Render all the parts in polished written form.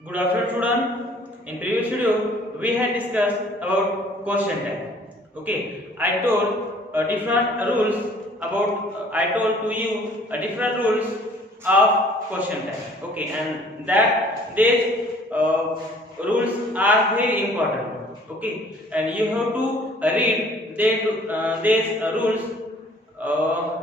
Good afternoon, student. In previous video, we had discussed about question tag. Okay, I told different rules about. I told to you different rules of question tag. Okay, and that these rules are very important. Okay, and you have to read these rules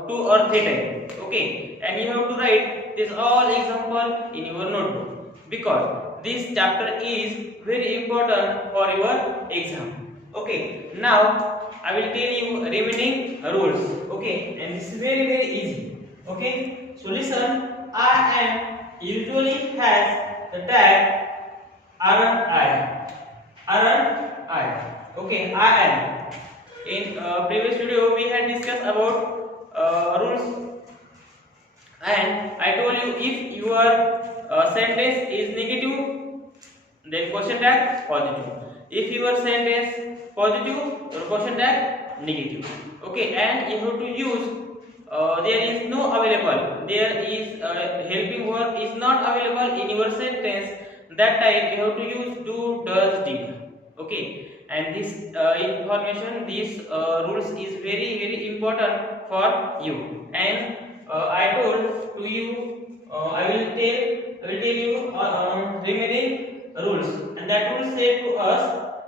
2 or 3 times. Okay, and you have to write this all example in your notebook because this chapter is very important for your exam. Okay, now I will tell you remaining rules. Okay, and this is very easy. Okay, so listen. I am usually has the tag aren't I. Aren't I? Okay, I am. In previous video, we had discussed about rules, and I told you if your sentence is negative, then question tag positive. If your sentence positive, your question tag negative. Okay, and you have to use. There is no available. There is helping verb is not available in your sentence. That time you have to use do, does, did. Okay, and this information, these rules is very important for you. And I told to you, I will tell you remaining rules, and that rule said to us,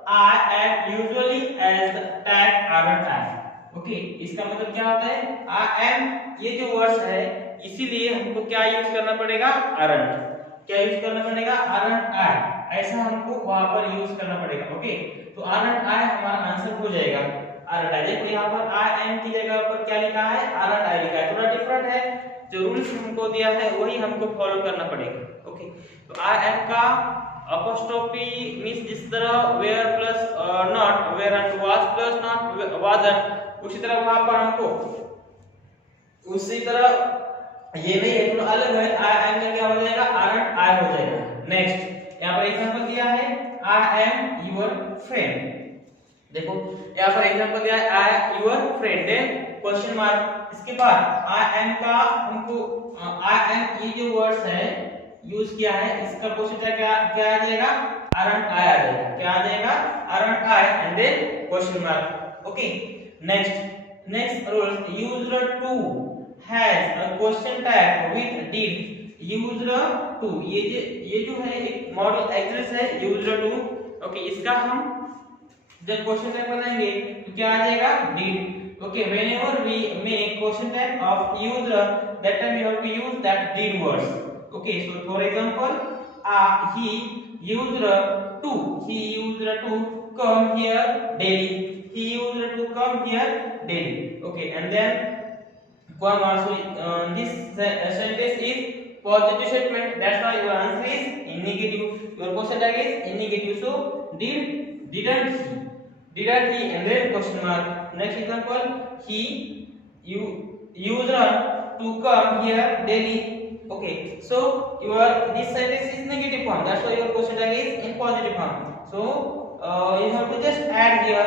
I am usually as the tag aren't I. Okay इसका मतलब क्या होता है I M ये जो words है इसीलिए हमको क्या यूज करना पड़ेगा आरंट क्या यूज करना पड़ेगा आरंट आई ऐसा हमको वहां पर यूज करना पड़ेगा ओके तो आरंट आई हमारा आंसर हो जाएगा आरंट आई देखो यहाँ पर आई एम की जगह पर क्या लिखा है आरंट आई लिखा है थोड़ा डिफरेंट है जो रूल्स हमको दिया है वही हमको फॉलो करना पड़ेगा ओके तो आई एम का apostrophe means जिस तरह where plus not where and was plus not wasn't उसी तरह वहां पर हमको उसी तरह ये नहीं है थोड़ा अलग है आई एम का क्या हो जाएगा आरंट आई हो जाएगा नेक्स्ट यहाँ पर एग्जांपल दिया है आई एम योर फ्रेंड देखो यहाँ पर एग्जांपल दिया है I your friend then question mark इसके बाद आई एम का हमको आई एम ये जो वर्ड्स है यूज किया है इसका क्वेश्चन क्या क्या आ जाएगा आरंट आई आ जाएगा क्या आ जाएगा aren't I and then question mark okay next rule used to has a question tag with did used to ये जो है एक मॉडल एक्सेस है यूज्ड टू ओके इसका हम जब क्वेश्चन टैग बनाएंगे तो क्या आ जाएगा did okay whenever we make question tag of used that time you have to use that did words okay so for example he used to come here daily he used to come here daily okay and then one also this sentence is positive statement that's why your answer is in negative your question tag is in negative so didn't he and then question mark next example he used to come here daily okay so your this sentence is negative form that's why your question tag is in positive form so you have to just add here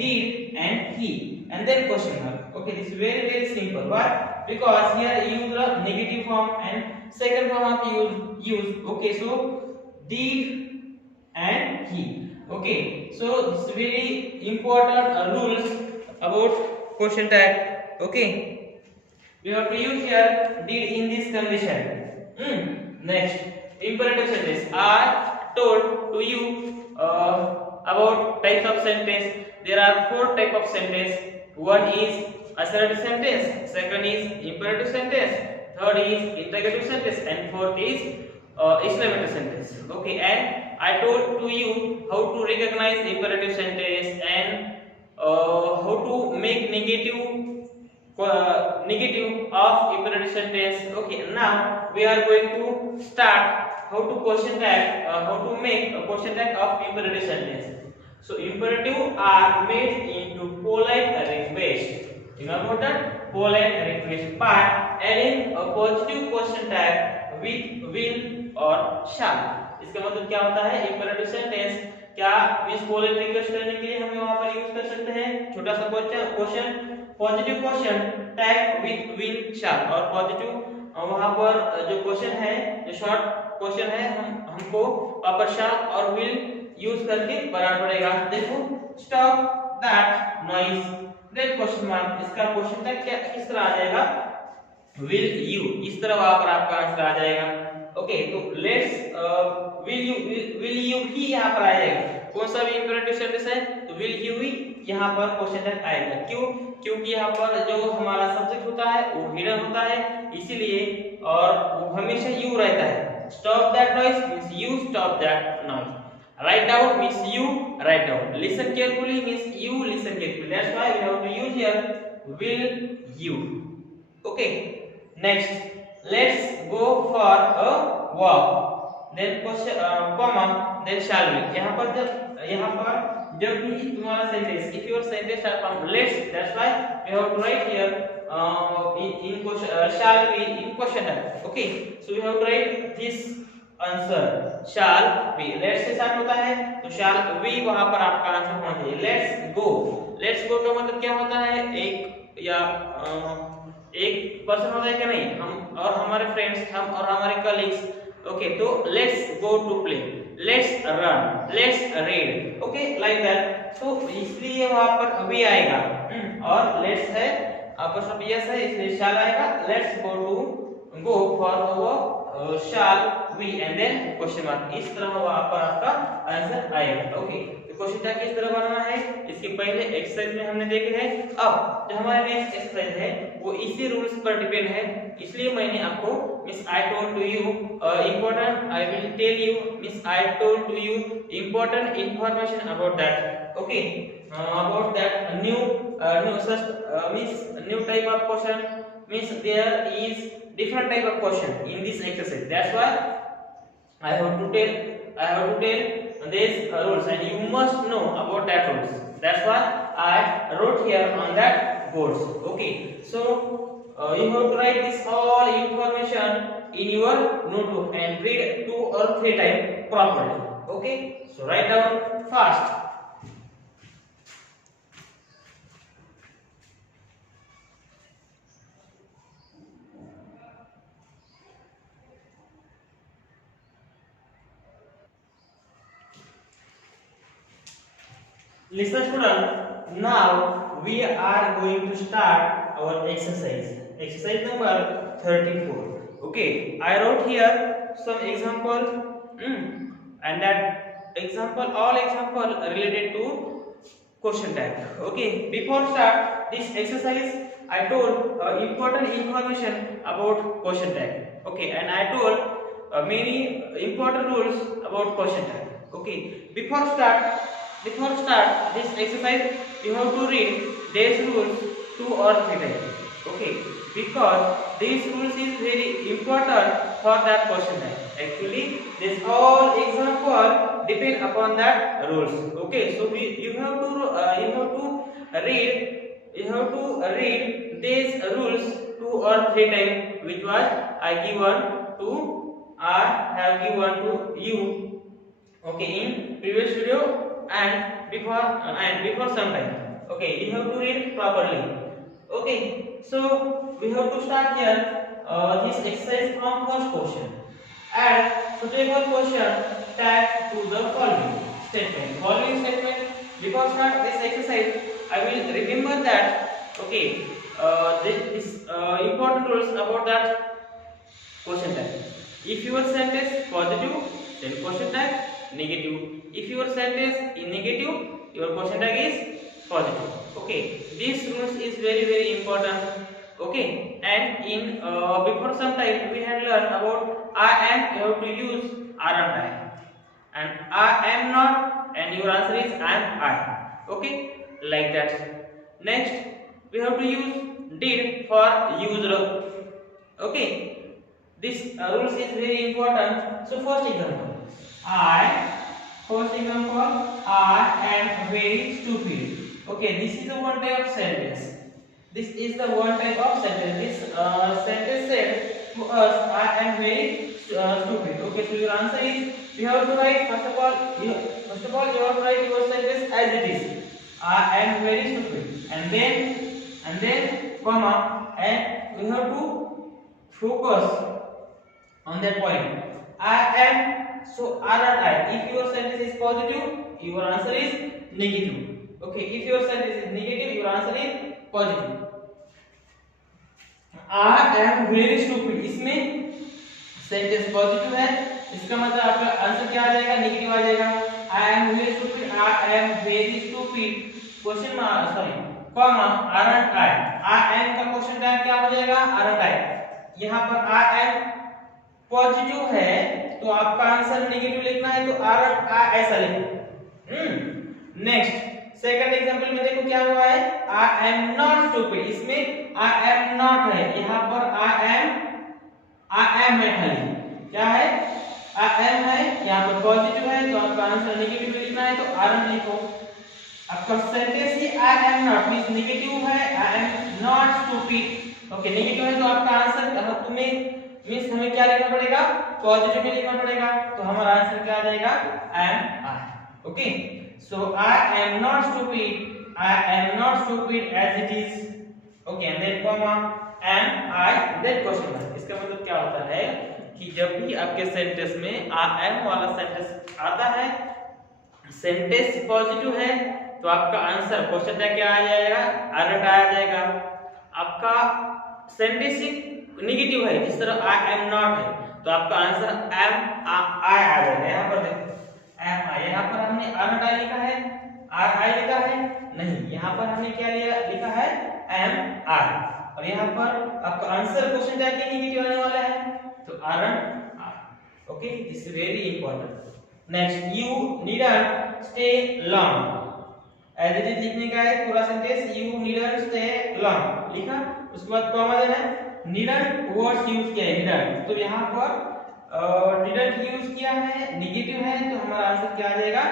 did and he and then question mark okay this is very simple why because here you use the negative form and second form of use okay so did and he okay so this is very important rules about question tag okay we have to use here did in this condition next imperative sentence I told to you about types of sentence there are 4 type of sentence one is assertive sentence second is imperative sentence third is interrogative sentence and fourth is exclamative sentence okay and I told to you how to recognize imperative sentence and how to make negative of imperative sentence okay now we are going to start how to question tag how to make a question tag of imperative sentence so imperative are made into polite request you know about that polite request by adding a positive question tag with will or shall इसका मतलब क्या होता है imperative sentence क्या इस polite request करने के लिए हमें वहां पर यूज कर सकते हैं छोटा सा question positive question tag with will शैल और पॉजिटिव वहां पर जो क्वेश्चन है जो शॉर्ट क्वेश्चन है, हमको प्रॉपर शैल और विल यूज करके बनाना पड़ेगा। देखो, stop that noise, then question mark, इसका क्वेश्चन टैग क्या किस तरह आ जाएगा, विल यू, इस तरह वहां पर आपका आंसर आ जाएगा। ओके, तो लेट्स विल यू ही यहाँ पर आ जाएगा। कौन सा भी इंपेरेटिव सेंटेंस है तो विल यू ही यहाँ पर क्वेश्चन टैग आएगा। क्यों? क्योंकि यहाँ पर जो हमारा सब्जेक्ट होता है वो हिडन होता है, इसीलिए, और वो हमेशा यू रहता है। Stop that noise means you stop that noise, write down means you write down, listen carefully means you listen carefully, that's why we have to use here will you. Okay, next let's go for a walk, then question comma, then shall we। यहाँ पर जब भी तुम्हारा sentence, if your sentence start from let's, that's why we have to write here in question shall be in question tag। Okay, so we have to write this answer shall be, let's say start होता है तो shall be वहां पर आपका answer होना चाहिए। Let's go का मतलब क्या होता है, एक या एक पर्सन होता है क्या, नहीं, हम और हमारे फ्रेंड्स, हम और हमारे कलीग्स। ओके, तो let's go to play, let's run, let's read, okay, like that. तो इसलिए वहां पर भी आएगा, और लेट्स है आपस में यस है इसलिए shall आएगा। Let's go for shall we and then question mark, इस तरह वहां पर आपका आंसर आएगा। ओके, तो क्वेश्चन टैग किस तरह बनाना है, इसके पहले एक्सरसाइज में हमने देखे हैं। अब जो हमारे नेक्स्ट एक्सरसाइज है वो इसी रूल्स पर डिपेंड है, इसलिए मैंने आपको miss I told to you important, I will tell you miss I told to you important information about that. Okay, about that new type of question, means there is different type of question in this exercise, that's why I have to tell these rules and you must know about that rules, that's why I wrote here on that boards। Okay, so you have to write this all information in your notebook and read 2 or 3 times properly। Okay, so write down fast। Listen student, now we are going to start our exercise number 34। okay, I wrote here some example, and that example, all example related to question tag। okay, before start this exercise I told important information about question tag। okay, and I told many important rules about question tag। okay, before start this exercise you have to read these rules 2 or 3 times। okay, because these rules is very important for that question tag, actually this all example depend upon that rules। okay, so you have to read these rules 2 or 3 times, which was I have given to you, okay, in previous video and before some time। okay, you have to read properly। okay, so we have to start here this exercise from first question, add suitable question tag to the following statement। before start this exercise I will remember that, okay, this important rules about that question tag। if your sentence positive then question tag negative, if your sentence is negative your question tag is positive। okay, this rules is very important। okay, and in before some time we had learned about I am, you have to use aren't I, and I am not, and your answer is I am I। okay, like that। next we have to use did for used। okay, this rules is very important। so first example, I am very stupid। okay, this is the one type of sentence, this sentence said to us I am very stupid। okay, so your answer is, you have to write first of all you have to write your sentence as it is, I am very stupid, and then comma, and we have to focus on that point। I am, so aren't I? If your sentence is positive, your answer is negative. Okay, if your sentence is negative, your answer is positive. I am very stupid, इसमें sentence positive है, इसका मतलब आपका answer क्या आ जाएगा? Negative आ जाएगा. I am very stupid, I am very stupid, question mark sorry comma aren't I. I am का क्वेश्चन टैग क्या हो जाएगा? aren't I. यहाँ पर I am पॉजिटिव है तो आपका आंसर नेगेटिव लिखना है, तो aren't I ऐसा लिखो. नेक्स्ट सेकंड एग्जांपल में देखो क्या हुआ है. I am not stupid, इसमें I am not है, यहाँ पर I am है खाली. क्या है? I am है, यहाँ पर पॉजिटिव है तो आपका आंसर नेगेटिव में लिखना है, तो aren't लिखो. आपका sentence he I am not means negative है. I am not stupid. Okay, negative है तो आपका आंसर तुम्हें मींस हमें क्या लिखना पड़ेगा? पॉजिटिव में लिखना पड़ेगा. तो हमारा आंसर क्या आ जाएगा? am I. Okay, so I am not stupid. I am not stupid as it is. Okay, and then comma am I, then question mark. इसका मतलब क्या होता है कि जब भी आपके सेंटेंस में I am वाला सेंटेंस आता है, सेंटेंस पॉजिटिव है तो आपका आंसर क्वेश्चन टैग क्या आ जाएगा? aren't I आ जाएगा. आपका सेंटेंस नेगेटिव है, जिस तरह I am not है, तो आपका आंसर am I आ जाएगा. यहाँ पर देखो am I, यहाँ पर हमने aren't I लिखा है, are I लिखा है नहीं, यहाँ पर हमने क्या लिखा है? am I. और यहाँ पर आपका आंसर क्वेश्चन टैग नेगेटिव आने वाला है, तो aren't I. Okay, this is very important. Next, you needn't stay long. As it is लिखने का है पूरा sentence. you needn't stay long लिखा, उसके बाद कॉमा देना है. needn't वर्ड्स यूज किया है, needn't, तो यहाँ पर didn't यूज किया है, नेगेटिव है, तो हमारा आंसर क्या आ जाएगा?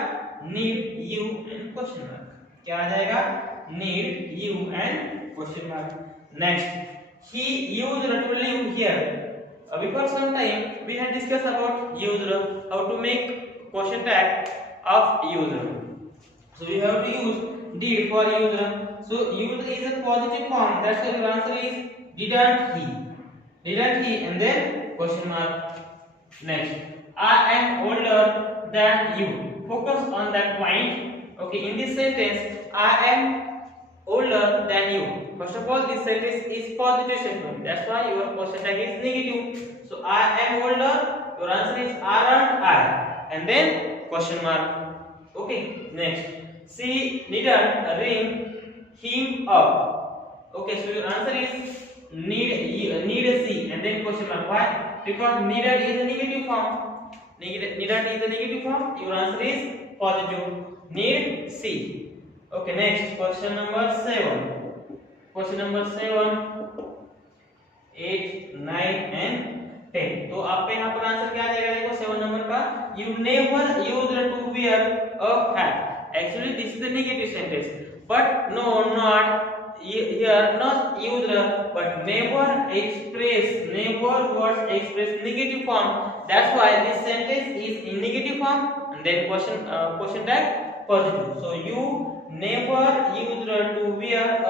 need you and question mark. क्या आ जाएगा? need you and question mark. Next, he used to live here. Before some time we had discussed about used, how to make question tag of used. So we have to use did for used. So used is a positive form, that's why your answer is didn't he. Didn't he and then question mark. Next, I am older than you. Focus on that point. Okay, in this sentence I am older than you. First of all, this sentence is positive statement, that's why your question tag is negative. So I am older, your answer is aren't I, and then question mark. Okay, next, she didn't ring him up. Okay, so your answer is need she and then question mark. Why? Because needed is a negative form. Needed is a negative form, your answer is positive. Need she. Okay, next, question number 7. Question number 7, 8, 9 and 10. तो आपका यहाँ पर answer क्या आ जाएगा? देखो 7 number का, you never used to wear a hat. Actually this is a negative sentence, but no, not here, not used, but never words express negative form. That's why this sentence is in negative form, and then question tag positive. So you never used to wear a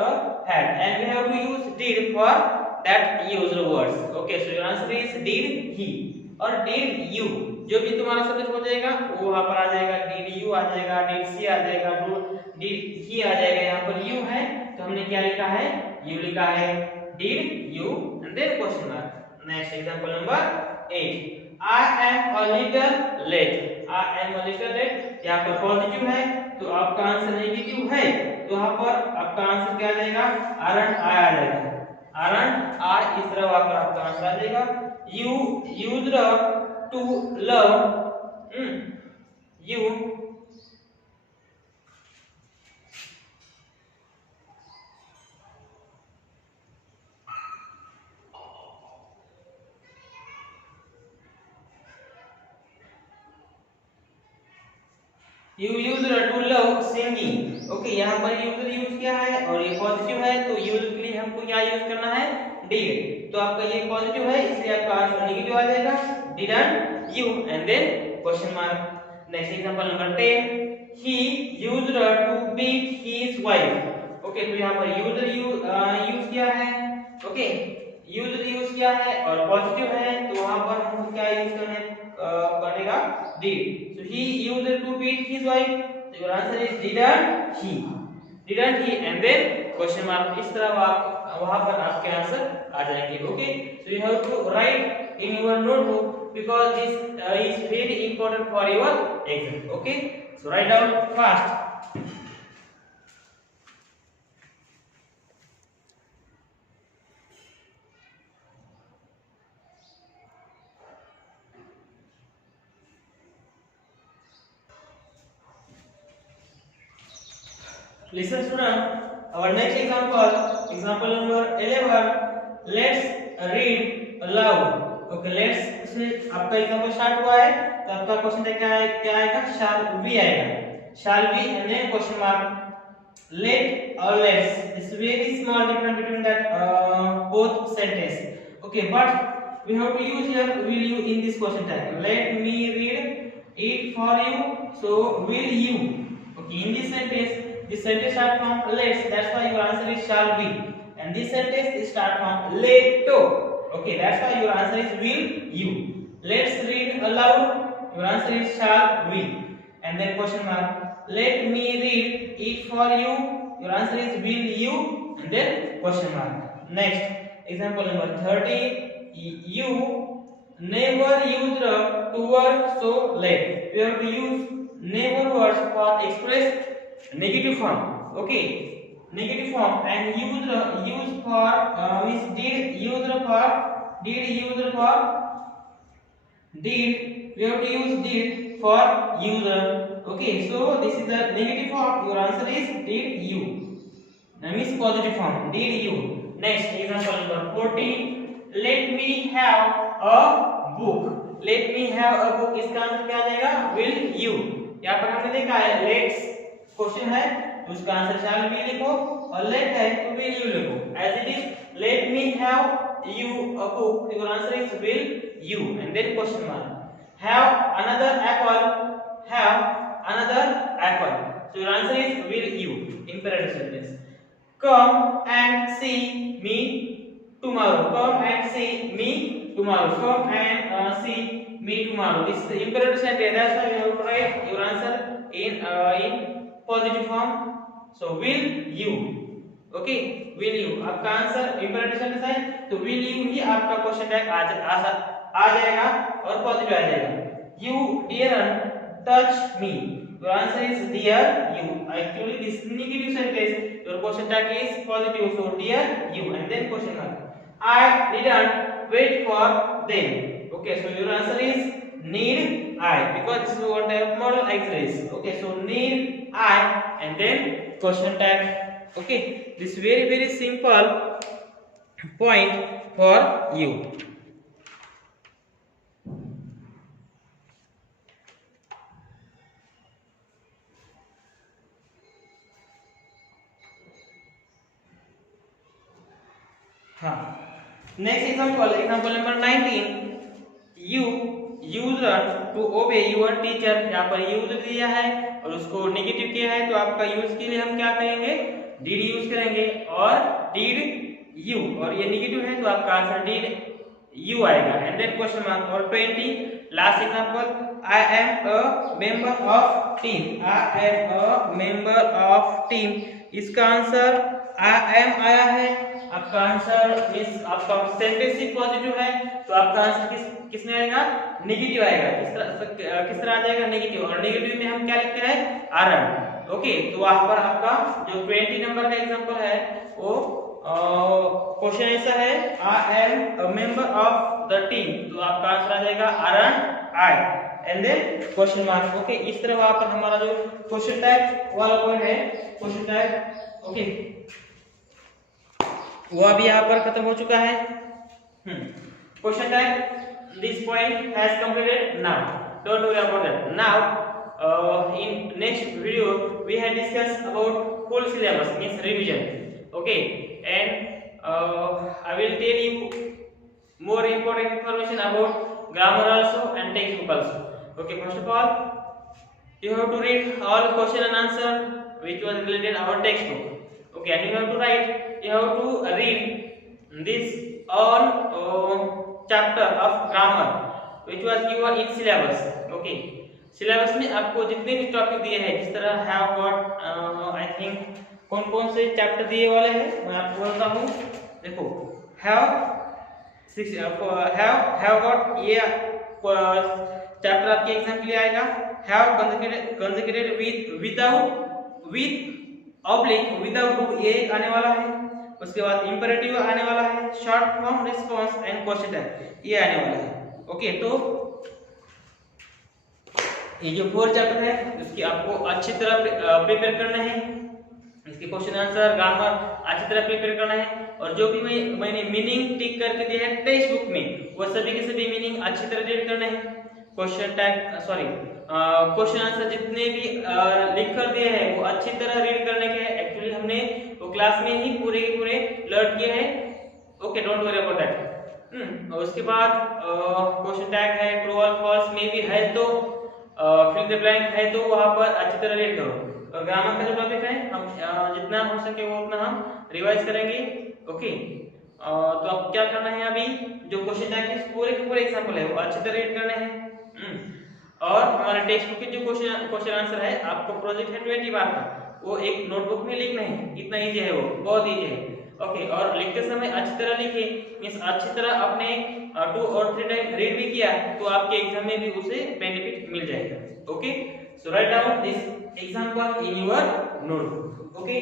hat, and we have to use did for that used words. Okay, so your answer is did he और did you. जो भी तुम्हारा subject हो जाएगा वो वहां पर आ जाएगा. did you आ जाएगा, did she आ जाएगा, did he आ जाएगा. यहाँ पर you है तो हमने क्या लिखा है? you लिखा है. did you and then question mark. Next, example number 8. I am a little late. I am a little late, यहाँ पर पॉजिटिव है तो आपका आंसर नेगेटिव है, तो यहाँ पर आपका आंसर क्या आ जाएगा? aren't I आ जाएगा. aren't I, इस तरह वाकर आपका आंसर आ जाएगा. you used to love you used to love singing. Okay, यहाँ पर यूज क्या है और ये पॉजिटिव है, तो यूज के लिए हमको क्या यूज करना है? did. तो आपका ये पॉजिटिव है इसलिए आपका आंसर नेगेटिव आ जाएगा. didn't you and then question mark. Next, example number 10. He used to beat his wife. Okay, तो यहाँ पर यूज किया है. ओके, यूज किया है और पॉजिटिव है, तो वहां पर हमको क्या यूज करना है? बनेगा did. So he used to beat his wife. So your answer is didn't he. Didn't he, and then question mark. इस तरह आप वहां पर आपके आंसर आ जाएंगे. Okay, so you have to write in your notebook because this is very important for your exam. Okay, so write down fast. Listen student, our next example number 11. Let's read aloud. Okay, let's आपका example start हुआ है तो आपका question क्या आएगा? shall we आएगा. shall we and then question mark. Let or let's, this very small difference between that both sentence. Okay, but we have to use here will you in this question tag. Let me read it for you. So will you. Okay, in this sentence start from let's, that's why your answer is shall be, and this sentence is start from let to. Okay, that's why your answer is will you. Let's read aloud, your answer is shall we, and then question mark. Let me read it for you, your answer is will you, and then question mark. Next example number 13. You never used to word so late. We have to use never words for express negative form. Okay, negative form, and use for means did used for did, we have to use did for user. Okay, so this is the negative form, your answer is did you. That means positive form, did you. Next example number 14. Let me have a book. Let me have a book, इसका answer क्या आ जाएगा? Will you. यहाँ पर हमने देखा है let's question है तो उसका आंसर shall we लिखो, और let है तो will you लिखो. As it is, let me have you a book, your answer is will you, and then question mark. Have another apple, so your answer is will you, imperative sentence. Come and see me tomorrow. Come and see me tomorrow. Come and see me tomorrow. This is imperative sentence. That's why you have to write your answer in positive form. So will you. Okay, will you. आपका answer imperative sentence है तो will you ही आपका question tag आ जाएगा और positive आ जाएगा. You daren't touch me. Your answer is dear you. Actually, this negative sentence, your question tag is positive, so dear you, and then question mark. I didn't wait for them. Okay, so your answer is need I, because this is what type of model answer is. Okay, so need I, and then question tag. Okay, this very simple point for you. Next example number 19. You used to obey your teacher. यहाँ पर use दिया है और उसको negative किया है तो आपका यूज के लिए हम क्या करेंगे? did यूज करेंगे, और did you, और ये नेगेटिव है तो आपका आंसर did you आएगा, एंड देन क्वेश्चन मार्क. और 20 last example. I am a member of team. I am a member of team. इसका आंसर I am आया है. आपका आंसर मींस आपका सेंटेंस ही पॉजिटिव है तो आपका आंसर किस में आएगा? नेगेटिव आएगा. किस तरह आ जाएगा? नेगेटिव. और नेगेटिव में हम क्या लिखते हैं? आरन. ओके, तो वहां पर आपका जो 20 नंबर का एग्जांपल है वो क्वेश्चन ऐसा है I am a member of the team, तो आपका आंसर आ जाएगा aren't I, and then question mark. Okay, इस तरह वहां पर हमारा जो क्वेश्चन टैग वाला पॉइंट है, क्वेश्चन टैग ओके वो अभी यहाँ पर खत्म हो चुका है. Question tag this point has completed. Now don't worry about that. Now in next video we have discuss about full syllabus means revision. Okay, and I will tell you more important information about grammar also and textbook also. Okay, first of all you have to read all question and answer which was related our textbook. Okay, and you have to write, you have to read this all chapter of grammar which was given in syllabus. Okay, syllabus में आपको जितने भी topic दिए हैं, जिस तरह have got I think कौन कौन से चैप्टर दिए वाले हैं मैं आपको बोलता हूँ। देखो हैव गॉट ये चैप्टर आपके एग्जाम के लिए आएगा। Have conjugated with without with oblique without do ये आने वाला है। उसके बाद इंपेरेटिव आने वाला है, short form response and question tag ये आने वाला है। ओके, तो ये जो 4 चैप्टर है उसकी आपको अच्छी तरह प्रिपेयर करना है। इसके क्वेश्चन आंसर ग्रामर अच्छी तरह प्रिपेयर करना है, और जो भी मैंने मीनिंग टिक करके दिया है टेक्स्ट बुक में वो सभी के सभी मीनिंग अच्छी तरह रीड करने हैं। क्वेश्चन टैग क्वेश्चन आंसर जितने भी लिख कर दिए हैं वो अच्छी तरह रीड करने के हैं। एक्चुअली हमने वो क्लास में ही पूरे के पूरे लर्न किए हैं। Okay, don't worry about that. और उसके बाद क्वेश्चन टैग है, ट्रू और फॉल्स में भी है तो फिल द ब्लैंक है तो वहां पर अच्छी तरह रीड करो। और ग्रामर का जो टॉपिक है हम जितना हो सके वो उतना हम रिवाइज करेंगे। ओके, तो अब क्या करना है, अभी जो क्वेश्चन टैग के पूरे के पूरे एग्जांपल है वो अच्छी तरह रीड करने हैं। और हमारे टेक्स्ट बुक के जो क्वेश्चन आंसर है आपको प्रोजेक्ट है 20 मार्क का, वो एक नोटबुक में लिखना है। इतना इजी है, वो बहुत इजी है। ओके, और लिखते समय अच्छी तरह लिखे, मींस अच्छी तरह अपने 2 और 3 टाइम रीड भी किया तो आपके एग्जाम में भी उसे बेनिफिट मिल जाएगा। Okay, so write down this example in your notebook. Okay.